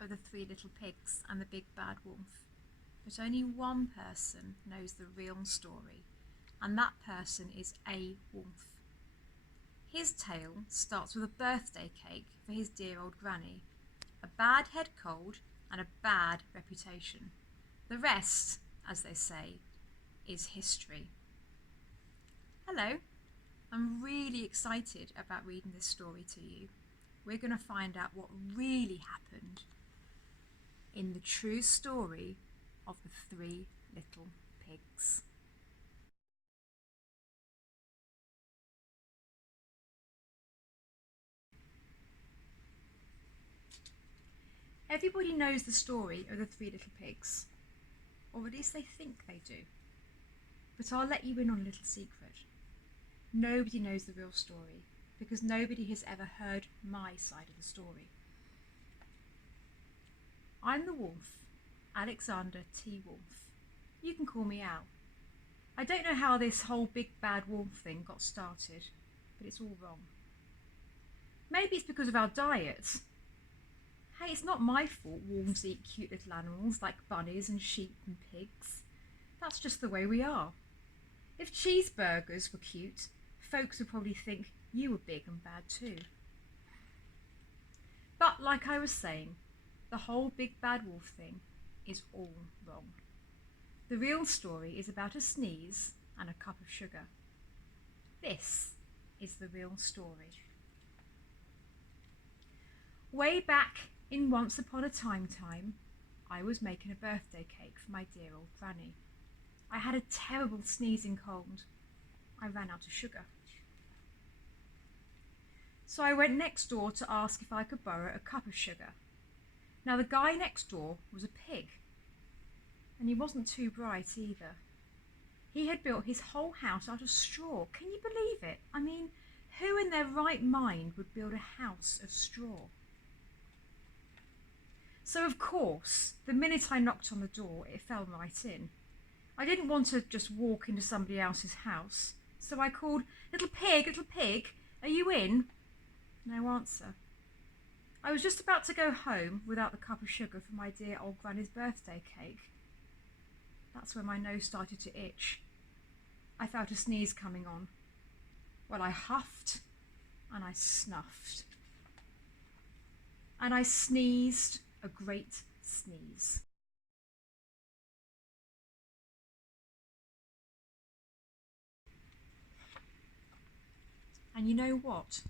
of the Three Little Pigs and the Big Bad Wolf, but only one person knows the real story, and that person is a wolf. His tale starts with a birthday cake for his dear old granny, a bad head cold, and a bad reputation. The rest, as they say, is history. Hello, I'm really excited about reading this story to you. We're going to find out what really happened in the true story of the Three Little Pigs. Everybody knows the story of the Three Little Pigs, or at least they think they do. But I'll let you in on a little secret. Nobody knows the real story, because nobody has ever heard my side of the story. I'm the wolf, Alexander T. Wolf. You can call me Al. I don't know how this whole big bad wolf thing got started, but it's all wrong. Maybe it's because of our diet. Hey, it's not my fault wolves eat cute little animals like bunnies and sheep and pigs. That's just the way we are. If cheeseburgers were cute, folks would probably think you were big and bad too. But like I was saying, the whole big bad wolf thing is all wrong. The real story is about a sneeze and a cup of sugar. This is the real story. Way back in Once Upon a Time, I was making a birthday cake for my dear old granny. I had a terrible sneezing cold. I ran out of sugar. So I went next door to ask if I could borrow a cup of sugar. Now the guy next door was a pig, and he wasn't too bright either. He had built his whole house out of straw. Can you believe it? I mean, who in their right mind would build a house of straw? So of course, the minute I knocked on the door, it fell right in. I didn't want to just walk into somebody else's house, so I called, little pig, are you in?" No answer. I was just about to go home without the cup of sugar for my dear old granny's birthday cake. That's when my nose started to itch. I felt a sneeze coming on. Well, I huffed and I snuffed. And I sneezed a great sneeze. And you know what?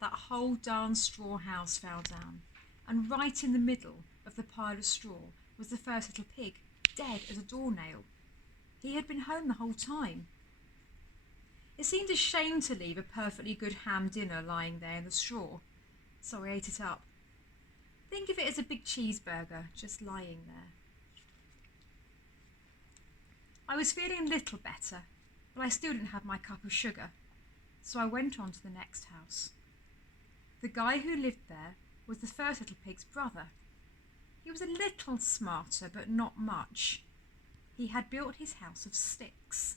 That whole darn straw house fell down, and right in the middle of the pile of straw was the first little pig, dead as a doornail. He had been home the whole time. It seemed a shame to leave a perfectly good ham dinner lying there in the straw, so I ate it up. Think of it as a big cheeseburger just lying there. I was feeling a little better, but I still didn't have my cup of sugar, so I went on to the next house. The guy who lived there was the first little pig's brother. He was a little smarter, but not much. He had built his house of sticks.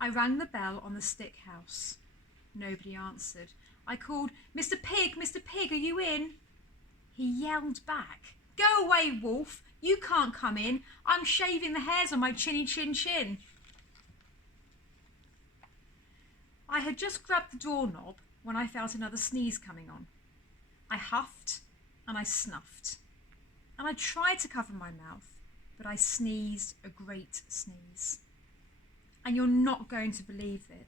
I rang the bell on the stick house. Nobody answered. I called, Mr. Pig, are you in?" He yelled back, "Go away, wolf, you can't come in. I'm shaving the hairs on my chinny chin. I had just grabbed the doorknob when I felt another sneeze coming on. I huffed and I snuffed, and I tried to cover my mouth, but I sneezed a great sneeze. And you're not going to believe it,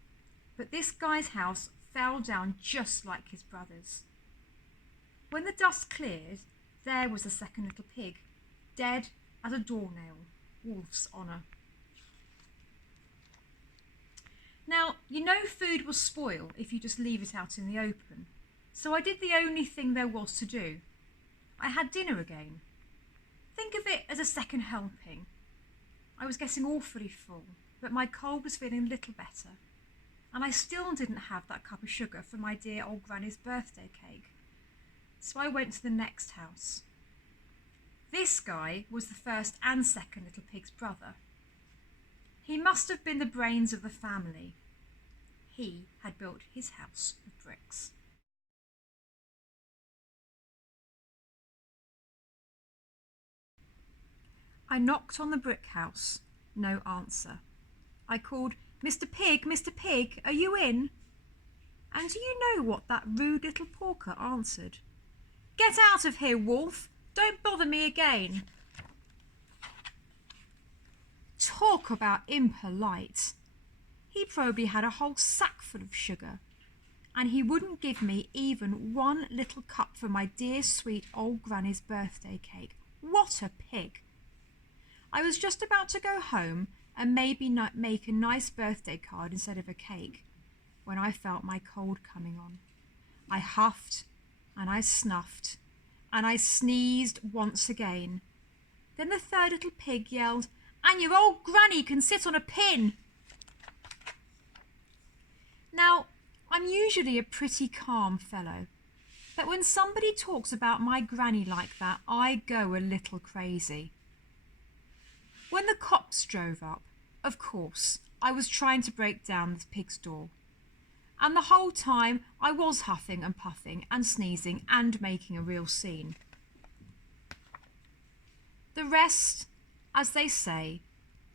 but this guy's house fell down just like his brother's. When the dust cleared, there was the second little pig, dead as a doornail, wolf's honour. Now, you know food will spoil if you just leave it out in the open, so I did the only thing there was to do. I had dinner again. Think of it as a second helping. I was getting awfully full, but my cold was feeling a little better, and I still didn't have that cup of sugar for my dear old granny's birthday cake. So I went to the next house. This guy was the first and second little pig's brother. He must have been the brains of the family. He had built his house of bricks. I knocked on the brick house. No answer. I called, "Mr. Pig, Mr. Pig, are you in?" And do you know what that rude little porker answered? "Get out of here, wolf! Don't bother me again." Talk about impolite. He probably had a whole sack full of sugar, and he wouldn't give me even one little cup for my dear sweet old granny's birthday cake. What a pig! I was just about to go home and maybe make a nice birthday card instead of a cake when I felt my cold coming on. I huffed and I snuffed and I sneezed once again. Then the third little pig yelled, "And your old granny can sit on a pin." Now, I'm usually a pretty calm fellow, but when somebody talks about my granny like that, I go a little crazy. When the cops drove up, of course, I was trying to break down the pig's door. And the whole time I was huffing and puffing and sneezing and making a real scene. The rest, as they say,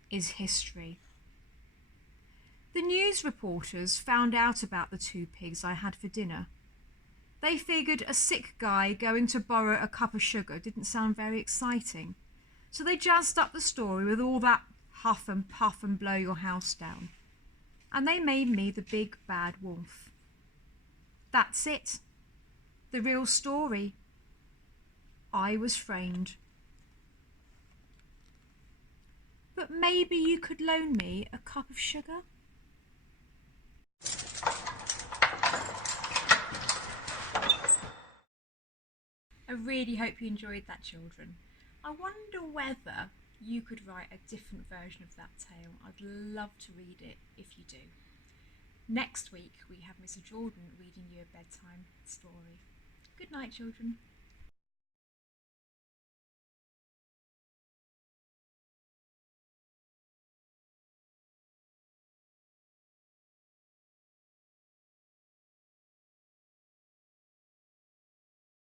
is history. The news reporters found out about the 2 pigs I had for dinner. They figured a sick guy going to borrow a cup of sugar didn't sound very exciting, so they jazzed up the story with all that huff and puff and blow your house down. And they made me the big bad wolf. That's it. The real story. I was framed. But maybe you could loan me a cup of sugar? I really hope you enjoyed that, children. I wonder whether you could write a different version of that tale. I'd love to read it if you do. Next week we have Mr. Jordan reading you a bedtime story. Good night, children.